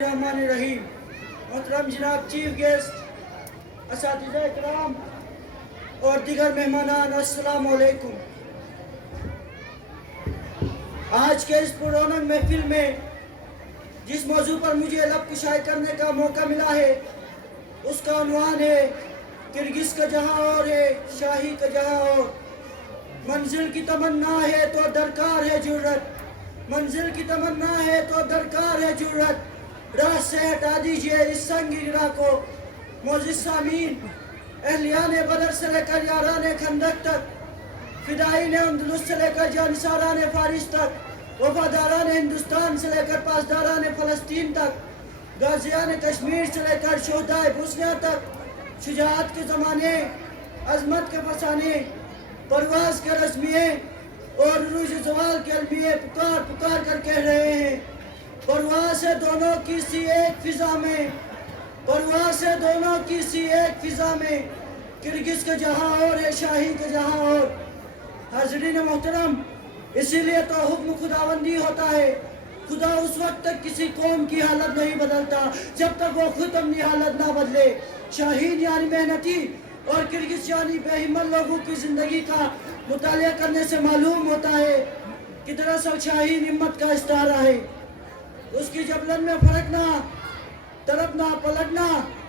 रहमान रहीम। मोहतरम जनाब chief guest, असातिज़ा इकराम और दीगर मेहमानान, अस्सलाम वालेकुम। आज के इस पुरौनक महफिल में जिस मौजू पर मुझे लब कुशाई करने का मौका मिला है, उसका उन्वान है किर्गिज़ का जहाँ और है, शाही का जहाँ और। मंजिल की तमन्ना है तो दरकार है जुर्रत, मंजिल की तमन्ना है तो दरकार है जुर्रत। राह से हटा दीजिए इस संगीरा को मोजिज़ सामीन। अहलियान बदर से लेकर यारान खंदक तक, फिदाईन अंदलुस से लेकर जानसारान फारिस तक, वफादारान हिंदुस्तान से लेकर पासदारान फ़लस्तीन तक, गाज़ियान कश्मीर से लेकर शोहदाए बोस्निया तक, शुजाअत के ज़माने, अज़मत के फसाने, परवाज़ के रस्मिये और रूज ज़वाल के अलमिये पुकार पुकार कर कह रहे हैं, परवाज़ है दोनों की सी एक फिज़ा में, परवाज़ है दोनों की सी एक फिज़ा में। किर्गिज़ का जहाँ और है, शाही का जहाँ और। हाज़रीन मोहतरम, इसीलिए तो हुक्म खुदाबंदी होता है। खुदा उस वक्त तक किसी कौम की हालत नहीं बदलता जब तक वो खुद अपनी हालत ना बदले। शाहीन यानी मेहनती और किर्गिज़ यानी बेहिम्मत लोगों की ज़िंदगी का मुतालिया करने से मालूम होता है कि दरअसल शाहीन हिम्मत का इस्तारा है। उसकी जबलन में फड़कना, तड़पना, पलटना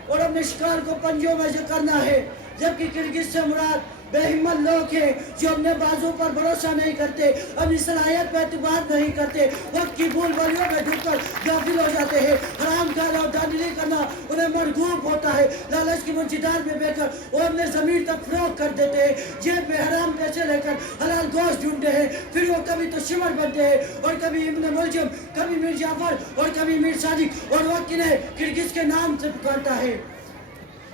और अपने शिकार को पंजों में जकड़ना है। जबकि किर्गिज़ से मुराद बेहिम्मत लोग हैं जो अपने बाजू पर भरोसा नहीं करते, अपनी सलाहियत पर एतबार नहीं करते, वक्त की भूल भलियों में डूबकर गाफिल हो जाते हैं। हराम खाना और धांधली करना उन्हें मरगूब होता है। लालच की मंजीदार में बेकर वो अपने ज़मीर तक फरोग कर देते हैं। जेब में हराम पैसे लेकर हलाल गोश्त ढूंढते हैं। फिर वो कभी तो शिमर बनते हैं और कभी इब्न मुलजिम, कभी मीर जाफर और कभी मीर सादिक, और वक्त इन्हें किर्गिज़ के नाम से पुकारता है।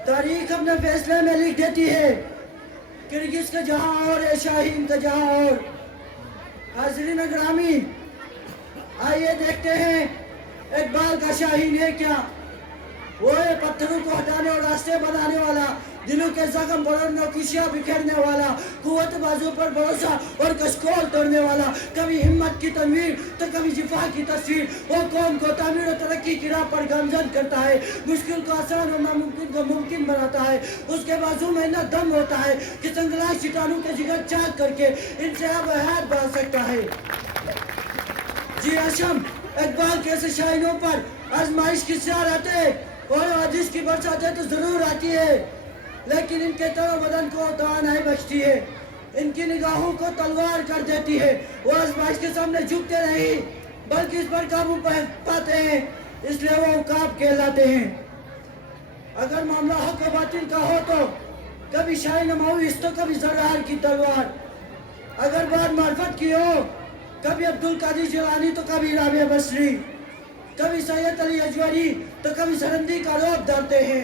तारीख अपने फैसले में लिख देती है, किर्गिज़ का जहाँ और है, शाहीन का जहाँ और। हाज़रीन ग्रामी, आइए देखते हैं इकबाल का शाहीन है क्या। वो है पत्थरों को हटाने और रास्ते बनाने वाला, दिलों के जख्म बढ़ाने, खुशियाँ बिखेरने वाला, कुव्वत बाजू पर भरोसा और कशकोल तोड़ने वाला, कभी हिम्मत की तनवीर तो कभी जिफा की तस्वीर। वो कौम को तामीर और तरक्की की राह पर गामजन करता है, मुश्किल को आसान और नामुमकिन को मुमकिन बनाता है। उसके बाजू में इतना दम होता है कि संगलाश कीटाणु के जिगर चाक करके इनसे अब हयात बढ़ा सकता है। जी आशम, इकबाल कैसे शायरों पर आजमाइश की स्यार आते और हदीस की बरसातें तो जरूर आती है, लेकिन इनके तनो बदन को तवानाई बख्शती है, इनकी निगाहों को तलवार कर देती है। वो आजमाइश के सामने झुकते नहीं बल्कि इस पर काबू पाते हैं, इसलिए वो उकाब कहलाते हैं। अगर मामला हक व बातिल का हो तो कभी शाही नमाविस तो कभी जरहार की तलवार, अगर बात मार्फत की हो कभी अब्दुल कादिर जिलानी तो कभी राबिया बसरी, कभी सैयद अली अजवरी तो कभी सरंदी का रोप डालते हैं।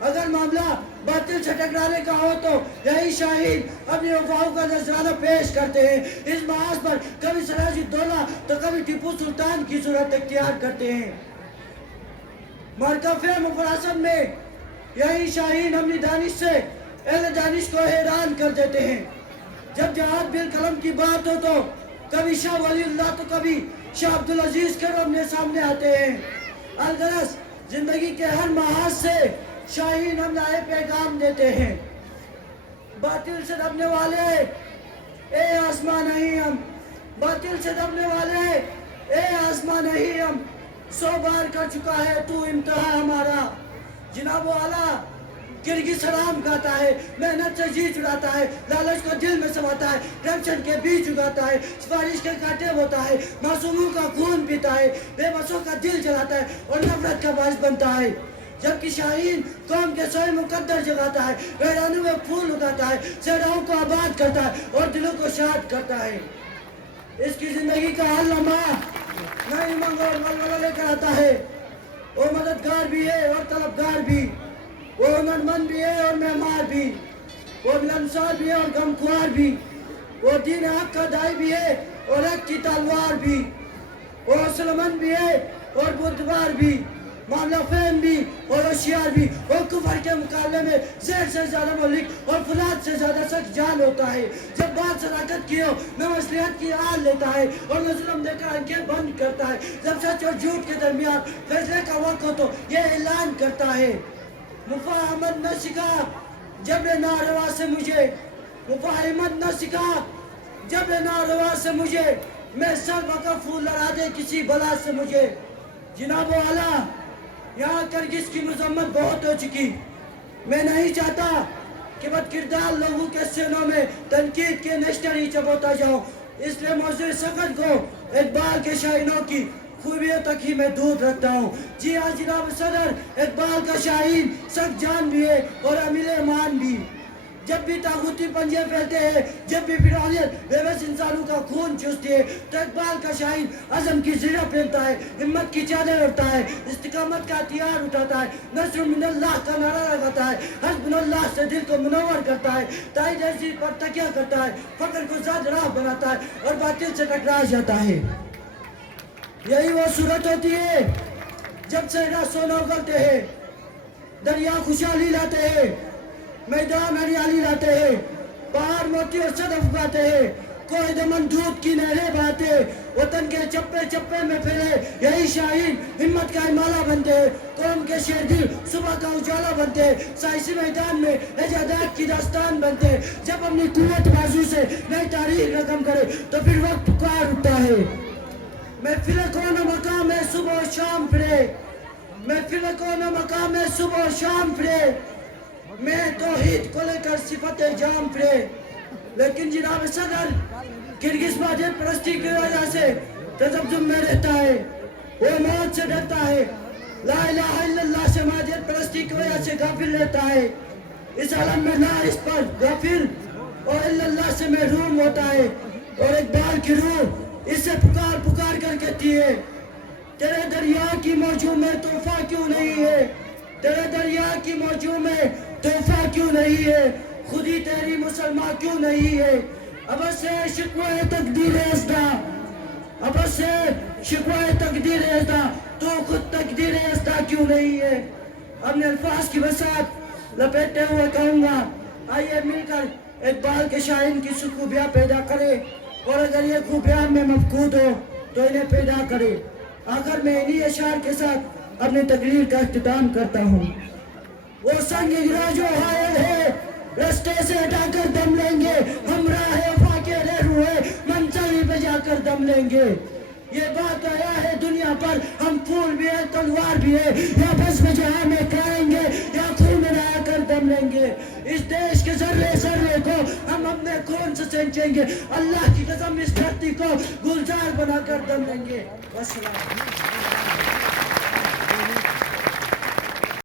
अगर मामला बातिल से टकराने का हो तो यही शाहीन अपनी वफाओं का नजराना पेश करते हैं। इस महाज पर कभी सिराजुद्दौला तो कभी टीपू सुल्तान की सूरत इख्तियार करते हैं। मरकफ़े मुफरासत में यही शाहीन अपनी दानिश से अहले दानिश को हैरान कर देते हैं। जब जहाद बिल कलम की बात हो तो कभी शाह वलीउल्लाह तो कभी शाह अब्दुल अजीज के अपने सामने आते हैं। अलगरस जिंदगी के हर महाज से शाहीन हम नए पैगाम देते हैं। बातिल से दबने वाले ए आसमां नहीं हम, बातिल से दबने वाले ए आसमां नहीं हम, 100 बार कर चुका है तू इम्तिहान हमारा। जनाब आला किर्गिज़ हराम खाता है, मेहनत से जी चुराता है, लालच को दिल में समाता है, करप्शन के बीज उगाता है, सिफारिश के कांटे बोता है, मासूमों का खून पीता है, बेबसों का दिल जलाता है और नफरत का बायस बनता है। जबकि शाहीन कौम के सोए मुकद्दर जगाता है, वैरानों में फूल उगाता है, सहराओं को आबाद करता है और दिलों को शाद करता है। इसकी जिंदगी का हर लम्हा नई उमंग और वलवला लेकर आता है। वो मददगार भी है और तलबगार भी, वो हुनरमंद भी है और मेहमान भी, वो मिलनसार भी है और गमख्वार भी, वो दीन हक का दाई भी है और हक की तलवार भी, वो असलमंद भी है और बुद्धवार भी, معاملہ فہم بھی اور ہوشیار بھی اور کفر کے مقابلے میں زیر سے زیادہ ملک اور فلاد سے زیادہ سخت جان ہوتا ہے. جب بات صداقت کی ہو نہ مصلحت کی آل لیتا ہے اور نہ ظلم دے کر آنکھیں بند کرتا ہے. جب سچ اور جھوٹ کے درمیان فیصلے کا وقت ہو تو یہ اعلان کرتا ہے مفاہمت نہ سکھا جبر ناروا سے مجھے، مفاہمت نہ سکھا جبر ناروا سے مجھے، میں سر وقف ہوں لڑا دے کسی بلا سے مجھے. جناب و اعلیٰ، یہاں کرگس کی مذمت بہت ہو چکی. میں نہیں چاہتا کہ بد کردار لوگوں کے سینوں میں تنقید کے نشتر ہی چبوتا جاؤں، اس لیے موضوع سخت کو اقبال کے شاہینوں کی خوبیوں تک ہی میں دور رکھتا ہوں. جی ہاں جناب صدر، اقبال کا شاہین سخت جان بھی ہے اور امیل ایمان بھی. جب بھی طاغوتی پنجے پھیلتے ہیں، جب بھی فرعونیت بے بس انسانوں کا خون چوستی ہے، تو اقبال کا شاہین عزم کی زرہ پہنتا ہے، ہمت کی چادر اڑتا ہے، استقامت کا ہتھیار اٹھاتا ہے، نصر من اللہ کا نعرہ لگاتا ہے، حسبنا اللہ سے دل کو منور کرتا ہے، تائید عزیز پر تکیہ کرتا ہے، فقر کو زاد راہ بناتا ہے اور باطل سے ٹکرا جاتا ہے. یہی وہ صورت ہوتی ہے جب صحرا سونا اگلتے ہیں، دریا خوشحالی لاتے ہیں، میدان ہریالی لاتے ہیں، پہاڑ موتی اور صدف اگاتے ہیں، کوئی دمن دودھ کی نہریں بہاتے ہیں، وطن کے چپے چپے میں پھیلے یہی شاہین ہمت کا ہمالہ بنتے ہیں، قوم کے شیردل صبح کا اجالا بنتے ہیں، سائنسی میدان میں ایجادات کی داستان بنتے ہیں. جب اپنی قوت بازو سے نئی تاریخ رقم کرے تو پھر وقت پکار اٹھتا ہے. محفل کون مقام ہے صبح و شام پھرے، محفل کون مقام ہے صبح و شام پھرے، میں توحید کو لے کر صفت جام پھرے. لیکن جناب صدر، کرگس مادیت پرستی کی وجہ سے تذبذب میں رہتا ہے، وہ موت سے ڈرتا ہے، لا الہ الا اللہ سے مادیت پرستی کی وجہ سے غافل رہتا ہے. اس عالم میں لا اس پر غافل اور الا اللہ سے محروم ہوتا ہے. اور اقبال کی روح اس سے پکار پکار کر کہتی ہے تیرے دریا کی موجوں میں تحفہ کیوں نہیں ہے، تیرے دریا کی موجوں میں تحفہ کیوں نہیں ہے، خود ہی تیری مسلمان کیوں نہیں ہے. اب سے شکوہ تقدیر ازدا، اب سے شکوہ تقدیر ازدا، تو خود تقدیر ازدا کیوں نہیں ہے. اپنے الفاظ کی وسعت لپیٹے ہوئے کہوں گا، آئیے مل کر اقبال کے شاہین کی خوبیاں پیدا کرے، اور اگر یہ خوبیاں میں مفقود ہو تو انہیں پیدا کرے. آخر میں انہی اشعار کے ساتھ اپنی تقریر کا اختتام کرتا ہوں. وہ سنگ اگرا جو حائل ہے رستے سے ہٹا کر دم لیں گے، ہم راہ وفا کے رہرو ہے منزل پہ جا کر دم لیں گے. یہ بات آیا ہے دنیا پر، ہم پھول بھی ہے تلوار بھی ہے، یا بس میں جہاں میں کھائیں گے یا خون میں رہا کر دم لیں گے. اس دیش کے ذرے ذرے کو ہم اپنے خون سے سینچیں گے، اللہ کی قسم اس دھرتی کو گلزار بنا کر دم لیں گے. والسلام.